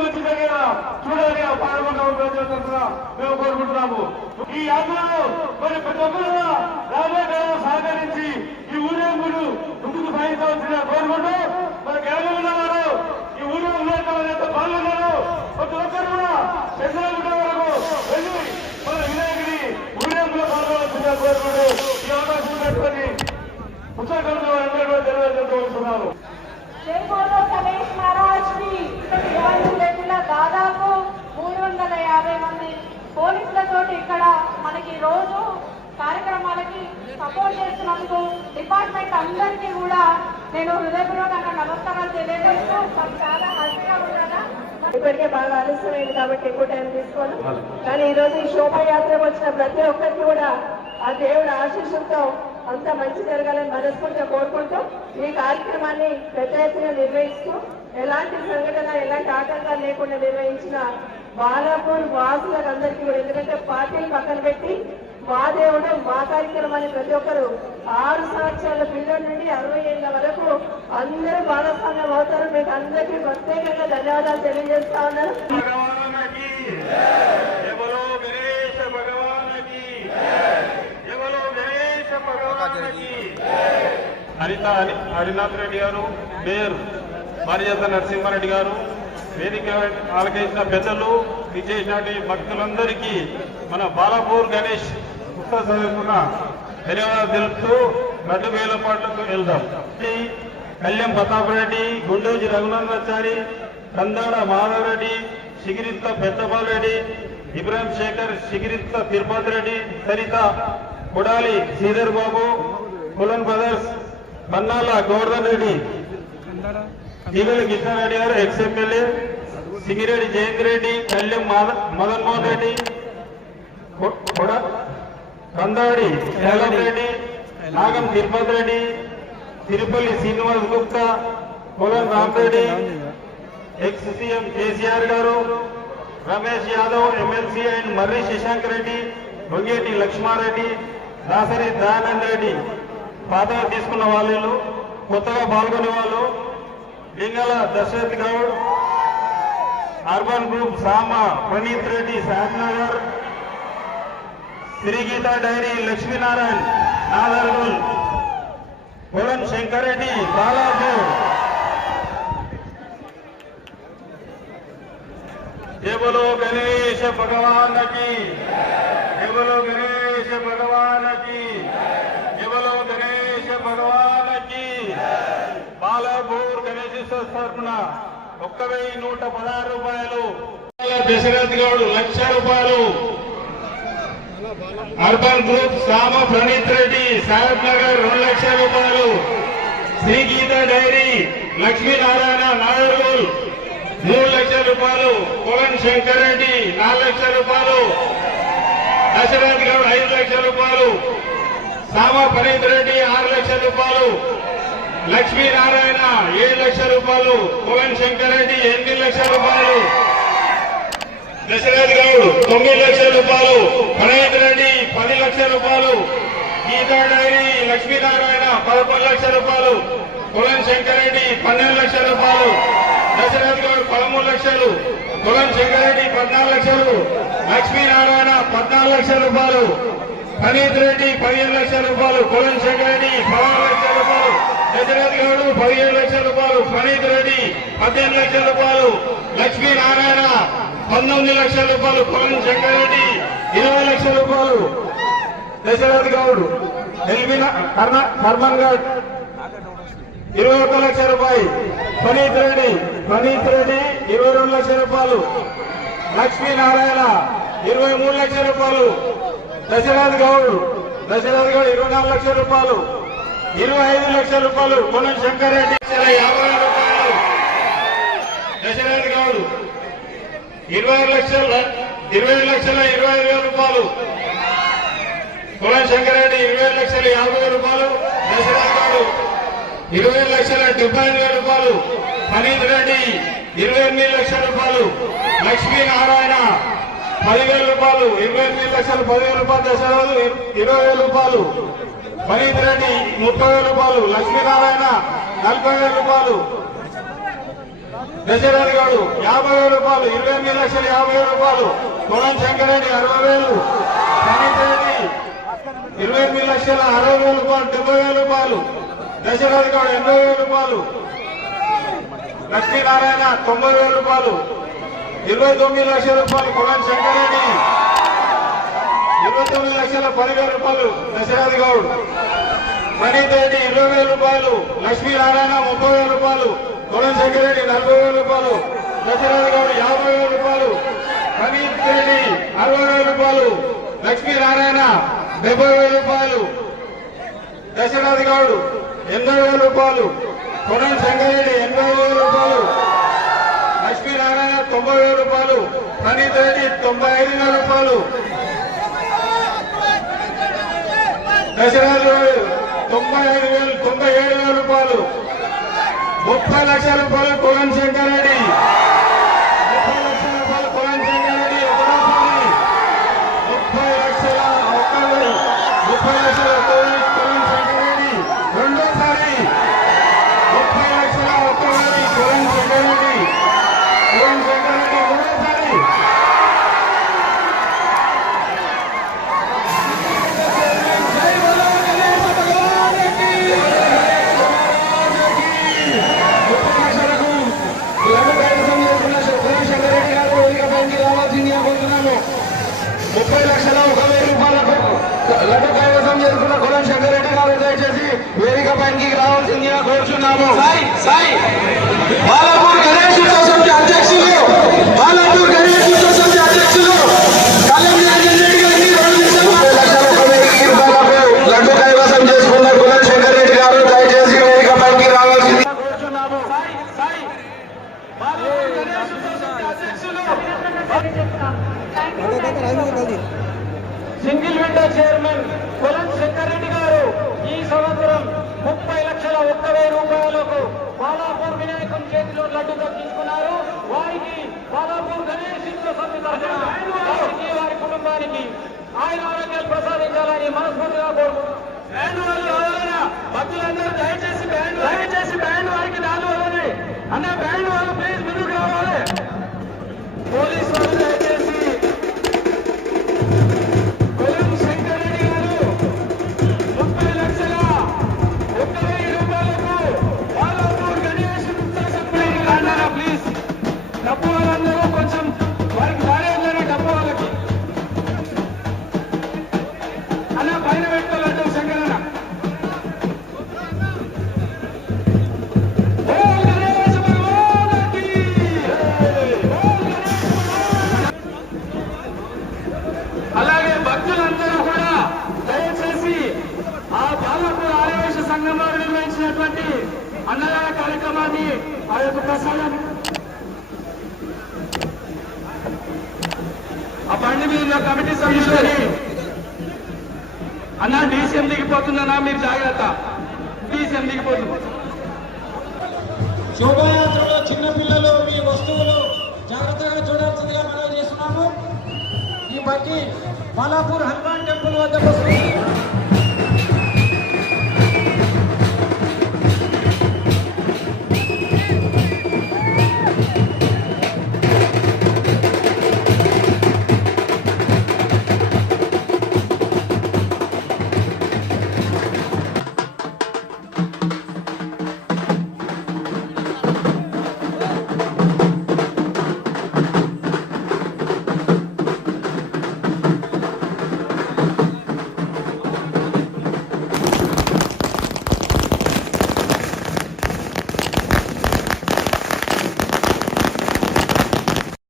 మంచి జరిగేలా చూడాలని పాల్గొన్న ప్రజల తరఫున మేము కోరుకుంటున్నాము. ఈ యాత్రలో మరి ప్రతి ఒక్కరు రాబోయే కాలంలో సహకరించి ఈ ఊరేగింపును ముందుకు సాగించవలసిన కోరుకుంటూ మరి కేరళ వారు ఈ ఊరేగింపు పాల్గొన్నారు. ప్రతి ఒక్కరు కూడా చంద్రగుట్ట వరకు వెళ్ళి మన వినాయకుడి ఊరేగింపులో పాల్గొనవలసిందిగా కోరుకుంటూ ఈ అవకాశం పెట్టుకొని ఉత్తరాఖండ్ అందరూ కూడా తెలియజేస్తున్నారు. గణేష్ మహారాజ్ కి దాదాపు 350 మంది పోలీసులతో ఇక్కడ మనకి రోజు కార్యక్రమాలకి సపోర్ట్ చేస్తున్నందుకు డిపార్ట్మెంట్ అందరికీ కూడా నేను హృదయపూర్వకంగా నమస్కారాలు తెలియజేస్తూ చాలా హ్యాపీగా ఉన్నాను. ఇప్పటికే బాగా ఆలస్యమైంది కాబట్టి ఎక్కువ టైం తీసుకోను. కానీ ఈరోజు ఈ శోభాయాత్రకు వచ్చిన ప్రతి ఒక్కరికి కూడా ఆ దేవుడి ఆశీస్సులతో అంతా మంచి జరగాలని మనస్ఫూర్తిగా కోరుకుంటూ ఈ కార్యక్రమాన్ని పెద్ద ఎత్తున నిర్వహిస్తూ ఎలాంటి సంఘటన ఎలాంటి ఆటంకాలు లేకుండా నిర్వహించిన బాలాపూర్ వాసులకు అందరికీ కూడా, ఎందుకంటే పార్టీలు పక్కన పెట్టి మా దేవుడు మా కార్యక్రమాన్ని ప్రతి ఒక్కరు 6 సంవత్సరాల పిల్లల నుండి 60 ఏళ్ల వరకు అందరూ భాగస్వామ్యం అవుతారు. మీకు అందరికీ ప్రత్యేకంగా ధన్యవాదాలు తెలియజేస్తా ఉన్నాను. హరినాథ్ రెడ్డి గారు, మేయర్ మర్యాద నరసింహారెడ్డి గారు, వేదిక ఆలకించిన పెద్దలు, విచ్చేసినటువంటి భక్తులందరికీ మన బాలాపూర్ గణేష్ ఉత్సవ చదువుకున్న ధన్యవాదాలు తెలుపుతూ గడ్డు వేలపాట్లకు వెళ్దాం. కళ్యాణ్ ప్రతాప్ రెడ్డి, గుండోజీ రఘునందాచారి, కందాడ మాధవరెడ్డి, సిగిరిత్త పెద్దపాల్ రెడ్డి, ఇబ్రాహిం శేఖర్, సిగిరిత్త తిరుపతి రెడ్డి, సరిత కొడాలి శ్రీధర్ బాబు, కులన్ బ్రదర్స్, మన్నాల గోవర్ధన్ రెడ్డి, దిగుల కృష్ణారెడ్డి గారు ఎక్స్ఎమ్మెల్యే, సింగిరెడ్డి జయంత్ రెడ్డి, కళ్యాణ్ మదన్ మోహన్ రెడ్డి, కందాడి శైలం రెడ్డి, నాగం తిరుపతి రెడ్డి, తిరుపల్లి శ్రీనివాస్ గుప్తా, కులన్ రామరెడ్డి, ఎక్స్ సీఎం కేసీఆర్ గారు, రమేష్ యాదవ్ ఎమ్మెల్సీ అండ్ మర్రి శశాంక్ రెడ్డి, బొంగేటి లక్ష్మారెడ్డి, దాసరి దయానంద్ రెడ్డి, పాతగా తీసుకున్న వాళ్ళు, కొత్తగా పాల్గొనే వాళ్ళు, లింగల దశరథ్ గౌడ్, అర్బన్ గ్రూప్ సామ ప్రణీత్ రెడ్డి శాంతినగర్, శ్రీగీత డైరీ లక్ష్మీనారాయణ నాదర్గోల్, కోడన్ శంకర్ రెడ్డి బాలాపూర్. जय बोलो गणेश भगवान की, जय बोलो गणेश भगवान की, जय बोलो गणेश भगवान की. బాలాపూర్ గణేశోత్సవ తరఫున 1116 రూపాయలు, దశరథ్ గౌడ్ 1,00,000 రూపాయలు, అర్బన్ గ్రూప్ సామ ప్రణీత్ రెడ్డి సాహెబ్ నగర్ 2,00,000 రూపాయలు, శ్రీగీత డైరీ లక్ష్మీనారాయణ నాగర్గోల్ 3,00,000 రూపాయలు, కోవన్ శంకర్ రెడ్డి 4,00,000 రూపాయలు, దశరథ్ గౌడ్ 5,00,000 రూపాయలు, సామ ప్రణీత్ రెడ్డి 6,00,000 రూపాయలు, లక్ష్మీనారాయణ 7,00,000 రూపాయలు, కోవన్ శంకర్ రెడ్డి 8,00,000 రూపాయలు, దశరథ్ గౌడ్ 9,00,000 రూపాయలు, ప్రణీత్ రెడ్డి 10,00,000 రూపాయలు, గీతా డైరీ లక్ష్మీనారాయణ 11,00,000 రూపాయలు, కోవన్ శంకర్ రెడ్డి 12,00,000 రూపాయలు, దశరథ్ గౌడ్ 13,00,000, కోవన్ శంకర్ రెడ్డి 14,00,000, లక్ష్మీనారాయణ 14,00,000 రూపాయలు, ప్రణీత్ రెడ్డి 15,00,000 రూపాయలు, కోవన్ శంకర్ రెడ్డి 16,00,000 రూపాయలు, దశరథ్ గౌడ్ 17,00,000 రూపాయలు, ప్రణీత్ రెడ్డి 18,00,000 రూపాయలు, లక్ష్మీనారాయణ 19,00,000 రూపాయలు, కోవన్ శంకర్ రెడ్డి 20,00,000 రూపాయలు, దశరథ్ గౌడ్ హర్మన్ గౌడ్ 21,00,000 రూపాయలు, ప్రణీత్ రెడ్డి 22,00,000 రూపాయలు, లక్ష్మీనారాయణ 23,00,000 రూపాయలు, దశరథ్ గౌడ్ 24,00,000 రూపాయలు, 25,00,000 రూపాయలు, కోవన్ శంకర్ రెడ్డి 50,000 రూపాయలు, దశరథ్ గౌడ్ 20,25,000 రూపాయలు, కోవన్ శంకర్ రెడ్డి 20,50,000 రూపాయలు, దశరథ్ గౌడ్ 20,75,000 రూపాయలు, ప్రణీత్ రెడ్డి 28,00,000 రూపాయలు, లక్ష్మీనారాయణ 10,000 రూపాయలు, 28,00,000 10,000 రూపాయలు, దశరథ్ 20,000 రూపాయలు, ప్రణీత్ రెడ్డి 30,000 రూపాయలు, లక్ష్మీనారాయణ 40,000 రూపాయలు, దశరథ్ గౌడ్ 50,000 రూపాయలు, 28,50,000 కోలం శంకరెడ్డి 60,000, సనీత్ 28,60,000 రూపాయలు, 70,000, దశరథ్ గౌడ్ 80,000, లక్ష్మీనారాయణ 90,000, 29 లక్షల రూపాయలు కోలం శంకరెడ్డి, 29 లక్షల 10,000 దశరథ్ గౌడ్, సనీత్ 20,000, లక్ష్మీనారాయణ 30,000, కోలం శంకరెడ్డి 40,000, దశరథ్ గౌడ్ 50,000, సనీత్ 60,000, లక్ష్మీనారాయణ 70,000, దశరథ్ గౌడ్ 80,000, కోలం శంకరెడ్డి 80,000, లక్ష్మీనారాయణ 90,000, సనీత్ 95,000, దశరథ్ గౌడ్ 97,000 రూపాయలు, 30 లక్షల రూపాయలు కోలం శంకరెడ్డి, 30 లక్షల రూపాయలు కోలం శంకరెడ్డి ఒకటోసారి, 30 లక్షల 30 లక్షల కోలం శంకరెడ్డి రెండోసారి, 30 లక్షల ఒక్కసారి కోలం శంకరెడ్డి మూడోసారి. లడ్డు కైవసం చేసుకున్న కులం శంకరెడ్డి గారు దయచేసి వేదిక పైకి రావాల్సిందిగా కోరుచున్నాము. బాలాపూర్ గణేష్ సొసైటీ అధ్యక్షులు లడ్డు కైవసం చేసుకున్న కులం శంకరెడ్డి గారు దయచేసి వేదిక పైకి రావాల్సిందిగా కోరుచున్నాము. సింగిల్ విండో చైర్మన్ కులం శంకరెడ్డి గారు ఈ సంవత్సరం 30 లక్షల 1,000 రూపాయలకు బాలాపూర్ వినాయకుని చేతిలో లడ్డు దక్కించుకున్నారు. వారికి బాలాపూర్ గణేష్ సమితి తరఫున వారికి వారి కుటుంబానికి ఆయన ఆరోగ్యాలు ప్రసాదించాలని మనస్ఫూర్తిగా కోరుకుంటున్నాను. భక్తులందరూ దయచేసి బ్యాండ్ వారికి నాలుగు వదలండి అన్న, బ్యాండ్ వాళ్ళు ప్లీజ్ ముందుకు రావాలి. పోలీసు వాళ్ళు దయచేసి డబ్బు వాళ్ళందరూ కొంచెం వారికి దారేళ్ళని డబ్బు వాళ్ళకి అన్న పైన పెట్టుకోవాలంటే శంకరన్న అలాగే భక్తులందరూ కూడా దయచేసి ఆ బాలాపూర్ ఆర్యవేశ సంఘం వారు నిర్వహించినటువంటి అన్నదాన కార్యక్రమాన్ని ఆ యొక్క ప్రసాదాన్ని ఆ బండి మీద కమిటీ సభ్యులని అన్నా డీసీఎం దిగిపోతుందన్నా, మీరు జాగ్రత్త, డీసీఎం దిగిపోతుంది. శోభాయాత్రలో చిన్నపిల్లలు మీ వస్తువులు జాగ్రత్తగా చూడాల్సిందిగా మనం చేస్తున్నాము. ఈ బగ్గి బాలాపూర్ హనుమాన్ టెంపుల్ వద్దకు వస్తుంది.